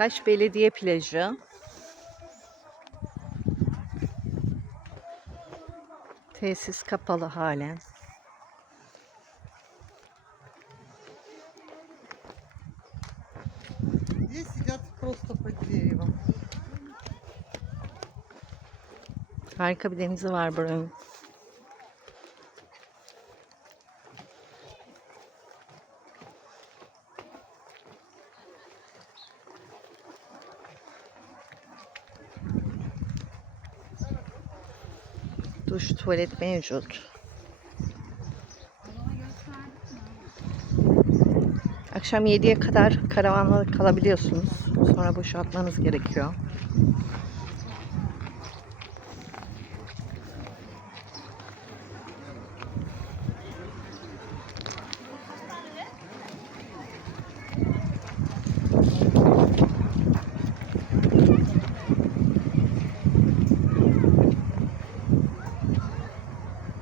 Kaş Belediye Plajı. Tesis kapalı halen. Здесь сидят просто под деревом. Harika bir denizi var buranın. Duş, tuvalet mevcut. Akşam 7'ye kadar karavanla kalabiliyorsunuz. Sonra boşaltmanız gerekiyor.